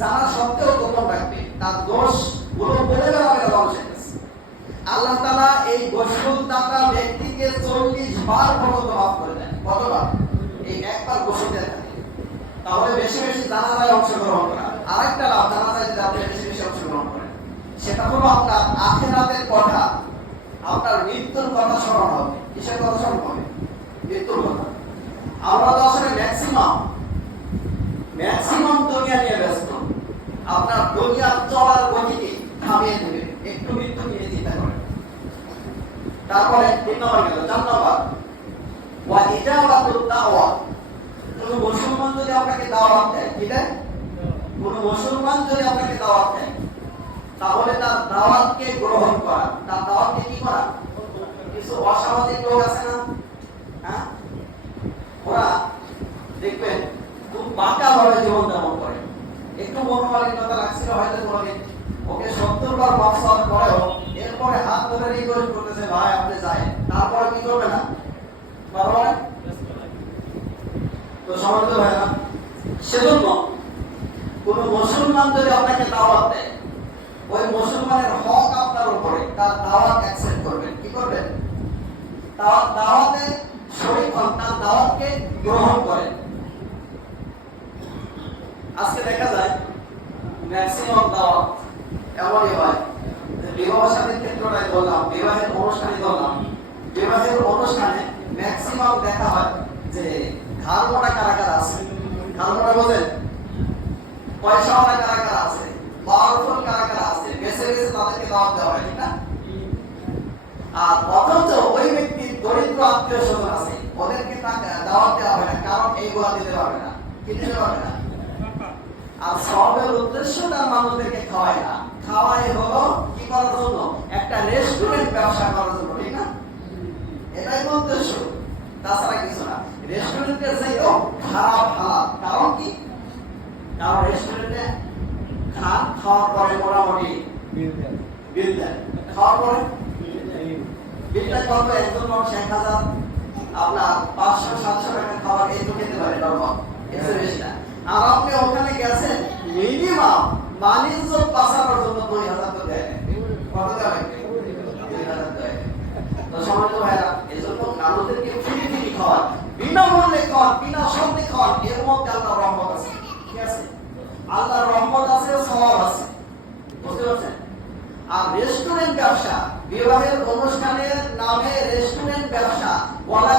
জানা সত্ত্বেও গোপন রাখবে, তার দোষ গুলো বলে বেড়াবে না মানুষের কাছে। আল্লাহ তাআলা এই গোসলদাতা ব্যক্তিকে 40 বার পর্যন্ত মাফ করে দেন। কতবার? এই একবার গোসল দেন। তাহলে বেশি বেশি জানাজায় অংশগ্রহণ করা। আরেকটা লাভ, জানাজায় যদি আপনি বেশি বেশি অংশগ্রহণ করেন, সেটা হলো আপনার আখিরাতের কথা, আপনার মৃত্যুর কথা স্মরণ হবে। কিসের কথা স্মরণ হবে? মৃত্যুর কথা। আমরা তো আসলে ম্যাক্সিমাম দুনিয়া নিয়ে ব্যস্ত। আপনার দুনিয়ার চলার গতিকে থামিয়ে দেবে, একটু মৃত্যু নিয়ে চিন্তা করেন। তারপরে 3 নম্বর গেল। 4 নম্বর ওয়া ইজাবাতুত দাওয়া। কোন মুসলমান যদি আপনাকে দাওয়াত দেয়, কি দেয়? কোন মুসলমান যদি আপনাকে দাওয়াত দেয়, তাহলে তার দাওয়াতকে গ্রহণ করা, তার দাওয়াতকে কি করা? কিছু অসামাজিক লোক আছে না, হ্যাঁ, ওরা দেখবেন খুব বাঁকা ভাবে জীবনযাপন করে। একটু মনোমালিন্যতা লাগছিল হয়তো কোনদিন, ওকে 70 বার মাফসাদ করেও এরপরে হাত ধরে রিকোয়েস্ট করতেছে, ভাই আপনি যাই। তারপরে কি করবে না? পারবে না? তো সমাজ হয় না। সেজন্য কোন মুসলমান যদি আপনাকে দাওয়াত দেয়, ওই মুসলমানের হক আপনার উপরে, তার দাওয়াত অ্যাকসেপ্ট করবেন। কি করবেন? তার দাওয়াতে শরীক হন, তার দাওয়াতকে গ্রহণ করেন। আজকে দেখা যায় ম্যাক্সিমাম দাওয়াত এমনই হয় যে বিবাহ শাদীর ক্ষেত্রটাই বললাম, বিবাহের অনুষ্ঠানে বললাম, বিবাহের অনুষ্ঠানে ম্যাক্সিমাম দেখা হয় যে ঘাড়মোটা কারা কারা আছে। ঘাড়মোটা বলেন, পয়সাওয়ালা কারা কারা আছে, পাওয়ারফুল কারা কারা আছে, বেছে বেছে তাদেরকে দাওয়াত দেওয়া হয়, ঠিক না? আর অথচ ওই ব্যক্তির দরিদ্র আত্মীয় স্বজন আছে, ওদেরকে দাওয়াত দেওয়া হয় না, কারণ এইগুলা দিতে পারবে না। কি দিতে পারবে না? আর সবের উদ্দেশ্য তার মানুষদেরকে খাওয়ায় না, খাওয়াই হলো কি করার জন্য? একটা রেস্টুরেন্ট ব্যবসা করার জন্য, ঠিক না? এটাই তো উদ্দেশ্য, তাছাড়া কিছু না। রেস্টুরেন্টের চাইতেও খারাপ হালাল। কারণ কি? কারণ রেস্টুরেন্টে খান, খাওয়ার পরে মোটামুটি বিল দেয়, খাওয়ার পরে বিলটা কত? একজন মানুষ 1000, আপনার 500-700 টাকা খাবার এই তো খেতে পারে নরমাল, এর বেশি না। আর আপনি ওখানে গেছেন, মিনিমাম বাণিজ্য পাচারের জন্য 2000 তো দেয়। কত দেয়? 2000 দেয়। তো সমাজ ভাইরা, এজন্য মানুষদেরকে ফ্রি খাওয়ান, বিনামূল্যে খাওয়ান, বিনা শর্তে খাওয়ান। এর মধ্যে আল্লাহর রহমত আছে। ঠিক আছে? আল্লাহর রহমত আছে, সওয়াব আছে। বুঝতে পারছেন? আর রেস্টুরেন্ট ব্যবসা, বিবাহের অনুষ্ঠানের নামে রেস্টুরেন্ট ব্যবসা বলা